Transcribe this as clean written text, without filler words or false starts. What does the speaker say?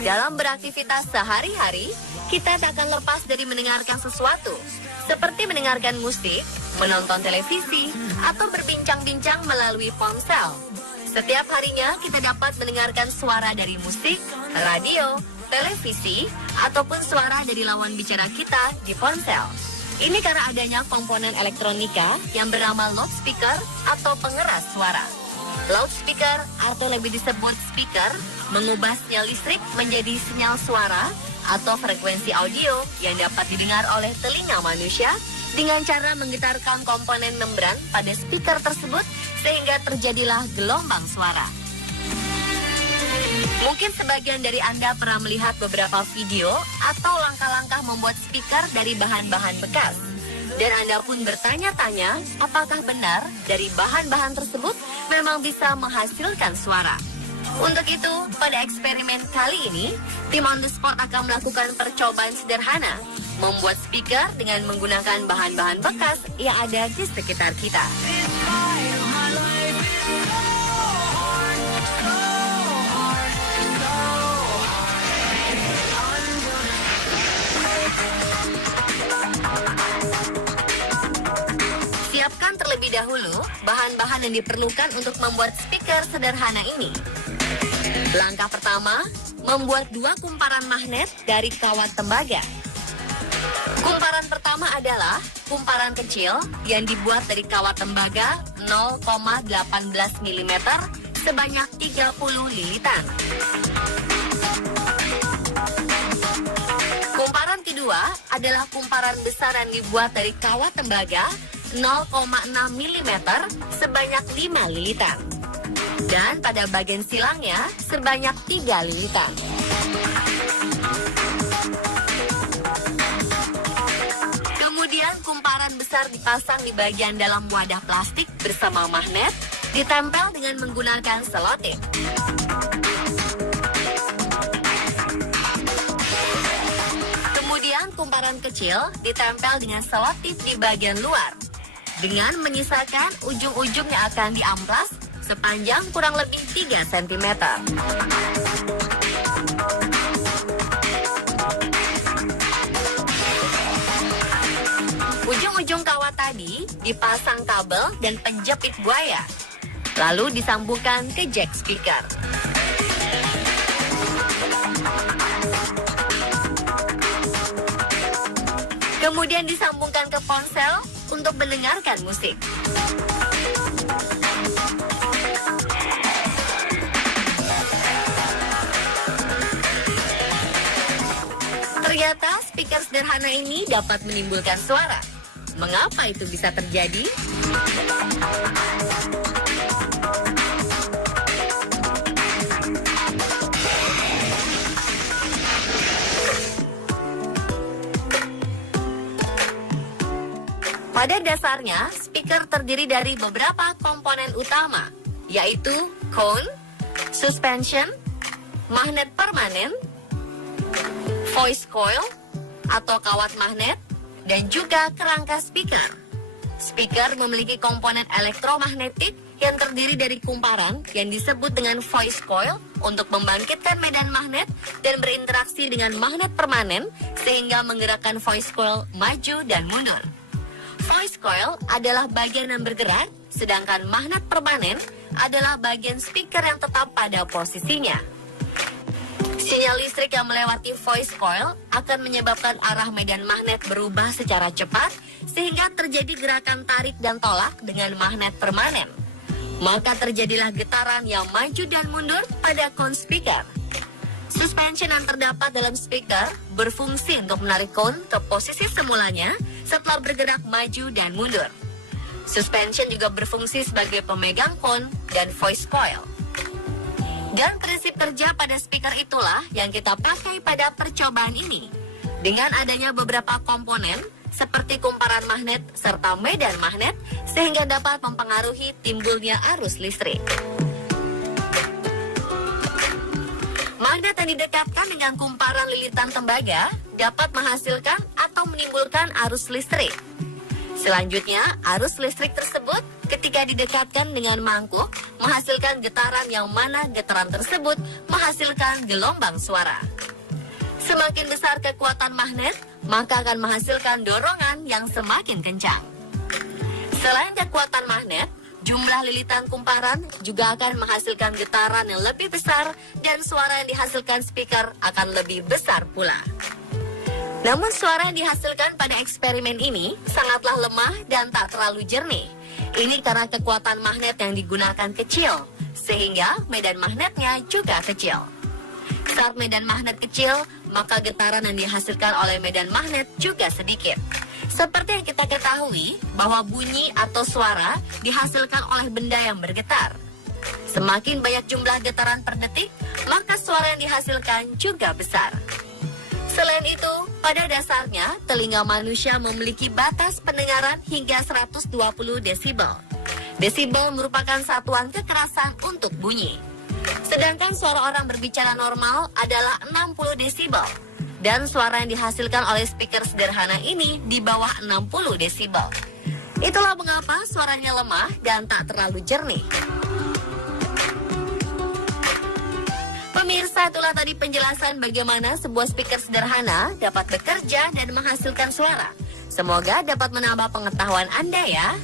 Dalam beraktivitas sehari-hari, kita tak akan lepas dari mendengarkan sesuatu, seperti mendengarkan musik, menonton televisi, atau berbincang-bincang melalui ponsel. Setiap harinya kita dapat mendengarkan suara dari musik, radio, televisi, ataupun suara dari lawan bicara kita di ponsel. Ini karena adanya komponen elektronika yang bernama loudspeaker atau pengeras suara. Loudspeaker atau lebih disebut speaker mengubah sinyal listrik menjadi sinyal suara atau frekuensi audio yang dapat didengar oleh telinga manusia dengan cara menggetarkan komponen membran pada speaker tersebut sehingga terjadilah gelombang suara. Mungkin sebagian dari Anda pernah melihat beberapa video atau langkah-langkah membuat speaker dari bahan-bahan bekas. Dan Anda pun bertanya-tanya, apakah benar dari bahan-bahan tersebut memang bisa menghasilkan suara? Untuk itu, pada eksperimen kali ini, tim On The Spot akan melakukan percobaan sederhana, membuat speaker dengan menggunakan bahan-bahan bekas yang ada di sekitar kita. Siapkan terlebih dahulu bahan-bahan yang diperlukan untuk membuat speaker sederhana ini. Langkah pertama, membuat 2 kumparan magnet dari kawat tembaga. Kumparan pertama adalah kumparan kecil yang dibuat dari kawat tembaga 0,18 mm sebanyak 30 lilitan. Kumparan kedua adalah kumparan besar yang dibuat dari kawat tembaga 0,6 mm sebanyak 5 lilitan. Dan pada bagian silangnya sebanyak 3 lilitan. Kemudian kumparan besar dipasang di bagian dalam wadah plastik bersama magnet, ditempel dengan menggunakan selotip. Kemudian kumparan kecil ditempel dengan selotip di bagian luar, dengan menyisakan ujung-ujung yang akan diamplas sepanjang kurang lebih 3 cm. Ujung-ujung kawat tadi dipasang kabel dan penjepit buaya, lalu disambungkan ke jack speaker. Kemudian disambungkan ke ponsel untuk mendengarkan musik. Ternyata speaker sederhana ini dapat menimbulkan suara. Mengapa itu bisa terjadi? Pada dasarnya, speaker terdiri dari beberapa komponen utama, yaitu cone, suspension, magnet permanen, voice coil atau kawat magnet, dan juga kerangka speaker. Speaker memiliki komponen elektromagnetik yang terdiri dari kumparan yang disebut dengan voice coil untuk membangkitkan medan magnet dan berinteraksi dengan magnet permanen sehingga menggerakkan voice coil maju dan mundur. Voice coil adalah bagian yang bergerak, sedangkan magnet permanen adalah bagian speaker yang tetap pada posisinya. Sinyal listrik yang melewati voice coil akan menyebabkan arah medan magnet berubah secara cepat sehingga terjadi gerakan tarik dan tolak dengan magnet permanen. Maka terjadilah getaran yang maju dan mundur pada cone speaker. Suspension yang terdapat dalam speaker berfungsi untuk menarik cone ke posisi semulanya setelah bergerak maju dan mundur. Suspension juga berfungsi sebagai pemegang cone dan voice coil. Dan prinsip kerja pada speaker itulah yang kita pakai pada percobaan ini. Dengan adanya beberapa komponen seperti kumparan magnet serta medan magnet sehingga dapat mempengaruhi timbulnya arus listrik. Magnet yang didekatkan dengan kumparan lilitan tembaga dapat menghasilkan atau menimbulkan arus listrik. Selanjutnya, arus listrik tersebut ketika didekatkan dengan mangkuk menghasilkan getaran yang mana getaran tersebut menghasilkan gelombang suara. Semakin besar kekuatan magnet, maka akan menghasilkan dorongan yang semakin kencang. Selain kekuatan magnet, jumlah lilitan kumparan juga akan menghasilkan getaran yang lebih besar dan suara yang dihasilkan speaker akan lebih besar pula. Namun suara yang dihasilkan pada eksperimen ini sangatlah lemah dan tak terlalu jernih. Ini karena kekuatan magnet yang digunakan kecil, sehingga medan magnetnya juga kecil. Saat medan magnet kecil, maka getaran yang dihasilkan oleh medan magnet juga sedikit. Seperti yang kita ketahui bahwa bunyi atau suara dihasilkan oleh benda yang bergetar. Semakin banyak jumlah getaran per detik, maka suara yang dihasilkan juga besar. Selain itu, pada dasarnya telinga manusia memiliki batas pendengaran hingga 120 desibel. Desibel merupakan satuan kekerasan untuk bunyi. Sedangkan suara orang berbicara normal adalah 60 desibel. Dan suara yang dihasilkan oleh speaker sederhana ini di bawah 60 desibel. Itulah mengapa suaranya lemah dan tak terlalu jernih. Pemirsa, itulah tadi penjelasan bagaimana sebuah speaker sederhana dapat bekerja dan menghasilkan suara. Semoga dapat menambah pengetahuan Anda ya.